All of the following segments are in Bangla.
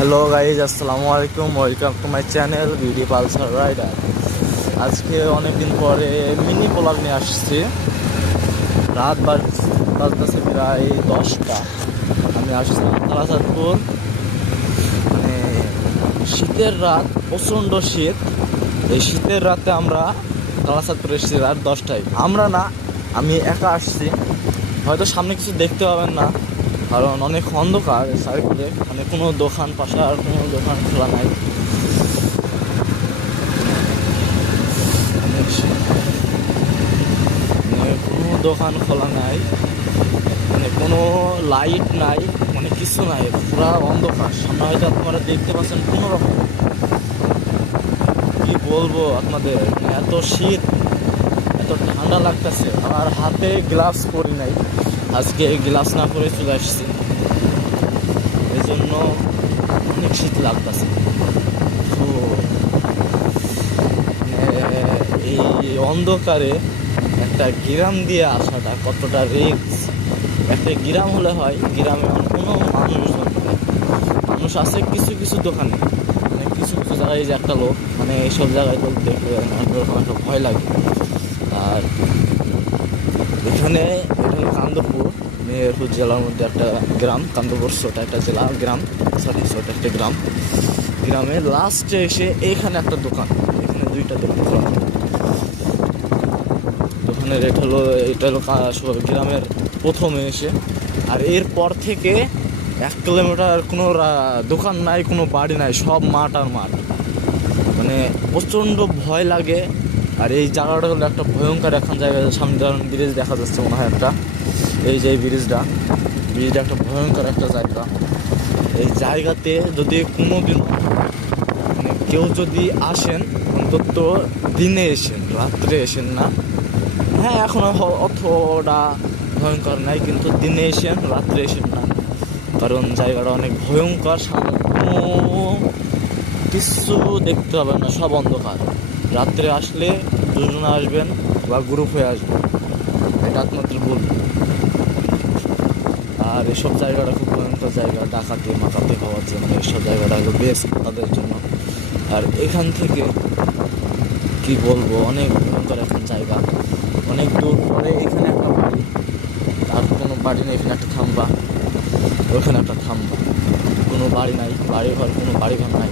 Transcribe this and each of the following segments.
হ্যালো গাইজ, আসসালামু আলাইকুম। Welcome to my channel BD Pulsar rider. আজকে অনেকদিন পরে মিনি পোলার নিয়ে আসছি। রাত বাজতেছে প্রায় 10টা। আমি আসছিলাম তারাচাঁদপুর। মানে শীতের রাত, প্রচণ্ড শীত। এই শীতের রাতে আমরা তারাচাঁদপুর এসেছি রাত 10টায়। আমরা না, আমি একা আসছি। হয়তো সামনে কিছু দেখতে পাবেন না, কারণ অনেক অন্ধকার চারিদিকে। মানে কোনো দোকান পাশার কোনো দোকান খোলা নাই। মানে কোনো দোকান খোলা নাই, মানে কোনো লাইট নাই, মানে কিছু নাই, পুরা অন্ধকার। সামনে হয়তো আপনারা দেখতে পাচ্ছেন কোনো রকম। কি বলবো আপনাদের, মানে এত শীত, এত ঠান্ডা লাগতেছে। আর হাতে গ্লাভস পরি নাই, আজকে গ্লাভস না পরে চলে আসছি। এই জন্য অনেক শীত লাগতেছে। তো মানে এই অন্ধকারে একটা গ্রাম দিয়ে আসাটা কতটা রিস্ক। একটা গ্রাম হলে হয়, গ্রামে কোনো মানুষ আছে কিছু কিছু দোকানে, মানে কিছু কিছু জায়গায় যে একটা লোক, মানে এইসব জায়গায় লোক দেখলে একটা ভয় লাগে। আর এখানে এটা হলো কান্দপুর, মেহেরপুর জেলার মধ্যে একটা গ্রাম। কান্দপুর ছোট একটা জেলা, গ্রাম সরি ছোট একটা গ্রাম। গ্রামের লাস্টে এসে এইখানে একটা দোকান, এখানে দুইটা দোকান খোলা। দোকানের এটা হলো গ্রামের প্রথমে এসে। আর এরপর থেকে 1 কিলোমিটার কোনো দোকান নাই, কোনো বাড়ি নাই, সব মাঠ আর মাঠ। মানে প্রচণ্ড ভয় লাগে। আর এই জায়গাটা হলো একটা ভয়ঙ্কর এখন জায়গা। সামনে ধরুন ব্রিজ দেখা যাচ্ছে মনে হয় একটা, এই যে ব্রিজটা একটা ভয়ঙ্কর একটা জায়গা। এই জায়গাতে যদি কোনো দিন মানে কেউ যদি আসেন, অন্তত দিনে এসেন, রাত্রে এসেন না। হ্যাঁ, এখনও অতটা ভয়ঙ্কর নাই, কিন্তু দিনে এসেন, রাত্রে এসেন না, কারণ জায়গাটা অনেক ভয়ঙ্কর। সামনে কোনো কিছু দেখতে হবে না, সব অন্ধকার। রাত্রে আসলে দুজনে আসবেন বা গ্রুপ হয়ে আসবেন, এটা একমাত্র ভুল। আর এসব জায়গাটা খুব ভয়ঙ্কর জায়গা, ডাকাতি মাকাতি হওয়ার জন্য এসব জায়গাটা হলো বেস্ট তাদের জন্য। আর এখান থেকে কি বলবো, অনেক ভয়ঙ্কর এখন জায়গা। অনেক দূর পরে এখানে একটা বাড়ি, আর কোনো বাড়ি নেই। এখানে একটা থাম্বা, ওখানে একটা থাম্বা, কোনো বাড়ি নাই, বাড়ি ঘর কোনো বাড়ি ঘর নাই।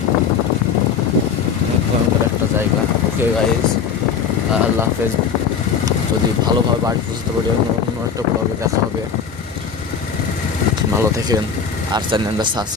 অনেক ভয়ঙ্কর একটা জায়গা। ওকে গাইজ, আল্লাহ হাফেজ। যদি ভালোভাবে বাড়ি বুঝতে পারি, অন্য একটা ব্লগে দেখা হবে। ভালো থাকেন। আর চ্যানেলটা